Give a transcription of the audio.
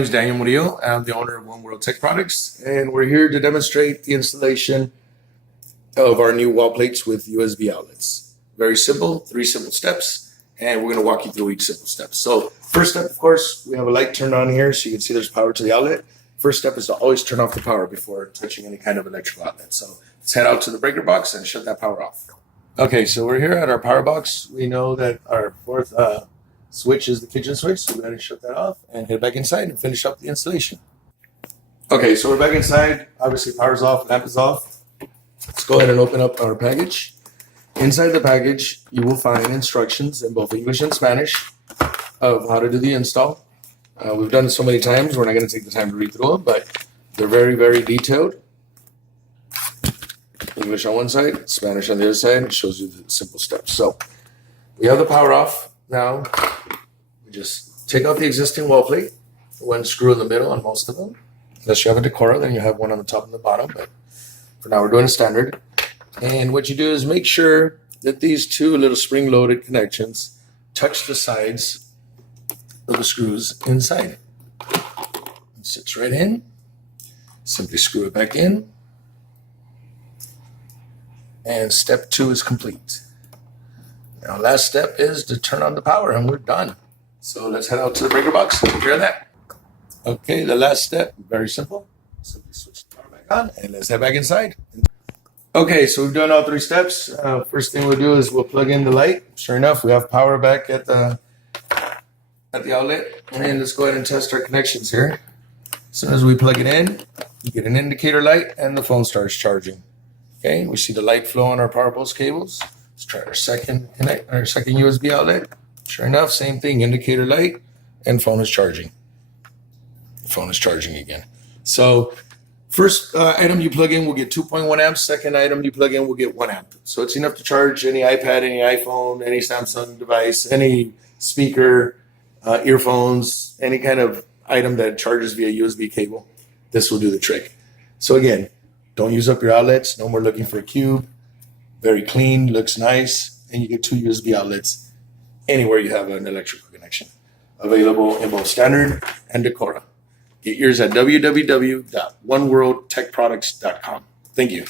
name is Daniel Murillo. I'm the owner of One World Tech Products, and we're here to demonstrate the installation of our new wall plates with USB outlets. Very simple, 3 simple steps, and we're going to walk you through each simple step. So first step, of course, we have a light turned on here so you can see there's power to the outlet. First step is to always turn off the power before touching any kind of electrical outlet. So let's head out to the breaker box and shut that power off. Okay, so we're here at our power box. We know that our fourth switch is the kitchen switch, so we gotta shut that off and head back inside and finish up the installation. Okay, so we're back inside. Obviously, power's off, lamp is off. Let's go ahead and open up our package. Inside the package, you will find instructions in both English and Spanish of how to do the install. We've done it so many times, we're not going to take the time to read through them, but they're very, very detailed. English on one side, Spanish on the other side. It shows you the simple steps. So we have the power off. Now we just take out the existing wall plate, one screw in the middle on most of them. Unless you have a Decora, then you have one on the top and the bottom. But for now, we're doing a standard. And what you do is make sure that these two little spring-loaded connections touch the sides of the screws inside. It sits right in. Simply screw it back in. And step 2 is complete. Now, last step is to turn on the power, and we're done. So let's head out to the breaker box and take care of that. Okay, the last step, very simple. Simply switch the power back on, and let's head back inside. Okay, so we've done all 3 steps. First thing we'll do is we'll plug in the light. Sure enough, we have power back at the outlet. And let's go ahead and test our connections here. As soon as we plug it in, you get an indicator light, and the phone starts charging. Okay, we see the light flow on our power post cables. Let's try our second USB outlet. Sure enough, same thing, indicator light, and phone is charging. The phone is charging again. So first item you plug in will get 2.1 amps. Second item you plug in will get 1 amp. So it's enough to charge any iPad, any iPhone, any Samsung device, any speaker, earphones, any kind of item that charges via USB cable. This will do the trick. So again, don't use up your outlets. No more looking for a cube. Very clean, looks nice, and you get 2 USB outlets anywhere you have an electrical connection. Available in both standard and Decora. Get yours at www.oneworldtechproducts.com. Thank you.